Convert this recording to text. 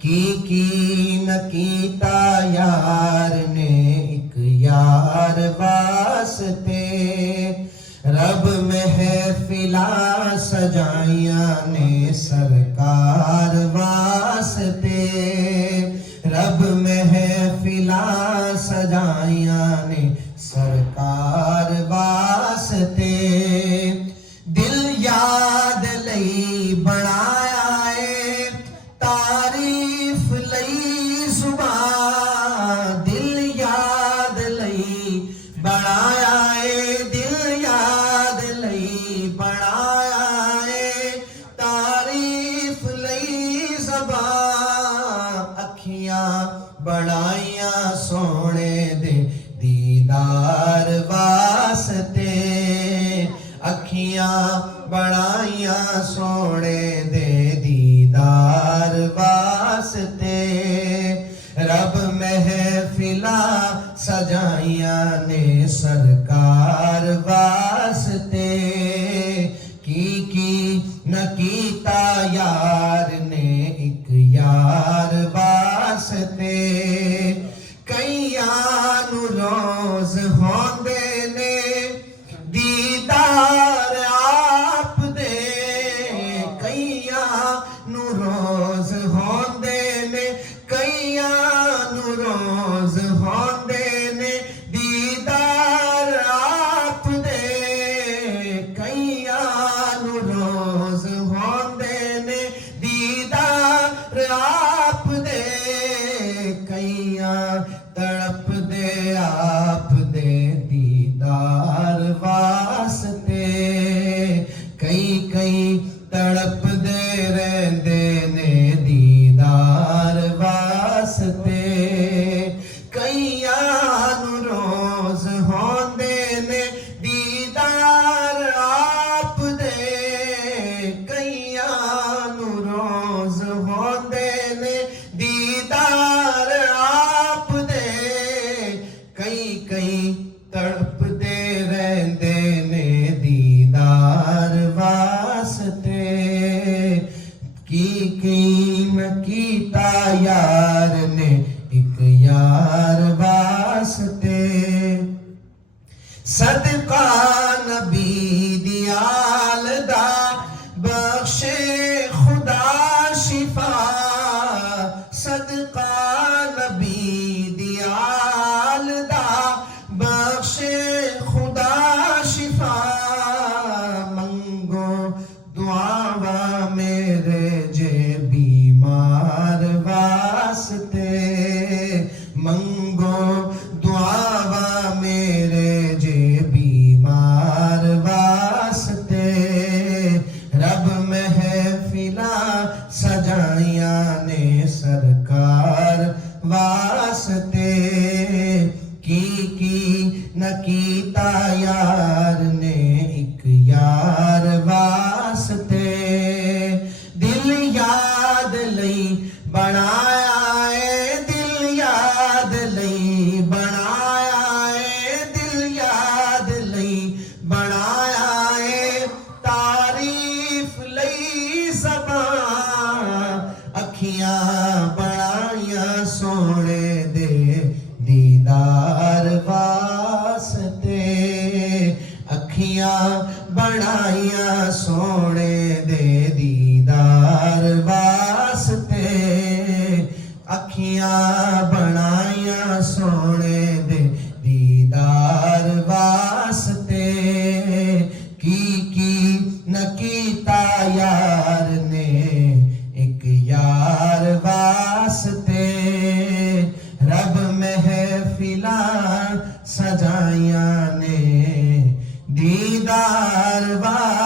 की न कीता यार ने एक यार वास्ते, रब महफिला सजाइयां ने सरकार वास्ते, रब महफिला सजाइयां ने सरकार वास्ते। दिल याद लई बनाया है तारीफ लई जुबान, दिल याद लई बनाया है, दिल याद लई बनाया है तारीफ लई ज़बान। अखियां बनाइयां सोने दे दीदार वास्ते, अखियां बनाइयां सोने दे दीदार वास्ते, रब महफिला सजाइयां ने सरकार वास्ते। की न कीता यार ने एक यार वास्ते, कईयां नू रोज होंदे ने दीदार आप दे, कईयां नू रोज होंदे ने, कईयां नू रोज होंदे ने दीदार आप दे, कईयां नू रोज होंदे ने दीदार आप दे, कईयां तड़प दे आप दे दीदार वास्ते, कई तड़प दे रहंदे ने दीदार वास्ते, कईयां नू रोज होंदे ने दीदार आप दे, कईयां नू रोज होंदे ने दीदार आप दे, कई तड़प दे रहंदे ने दीदार वास्ते। की न कीता यार ने एक यार वास्ते, सदका नबी दी आल दा बख्शे खुदा शिफा, सदका नबी दी आल दा बख्शे खुदा शिफा। मंगो दुआवा मेरे जे बीमार वास्ते, मंगो दुआवा मेरे जे बीमार वास्ते, रब महफिला सजाइयां ने सरकार वास्ते। की न कीता यार ने एक यार वास्ते, दिल याद लई बनाया है, दिल याद लई बनाया है, दिल याद लई बनाया है तारीफ लई ज़बान। अखियां बनाइयां सोने दे दीदार वास्ते, अखियां बनाइयां सोने दे दीदार वास्ते, अखियां बनाइयां सोने दे दीदार वास्ते। की न कीता यार ने एक यार वास्ते, रब महफिला सजाइयां ने दीदार वास्ते।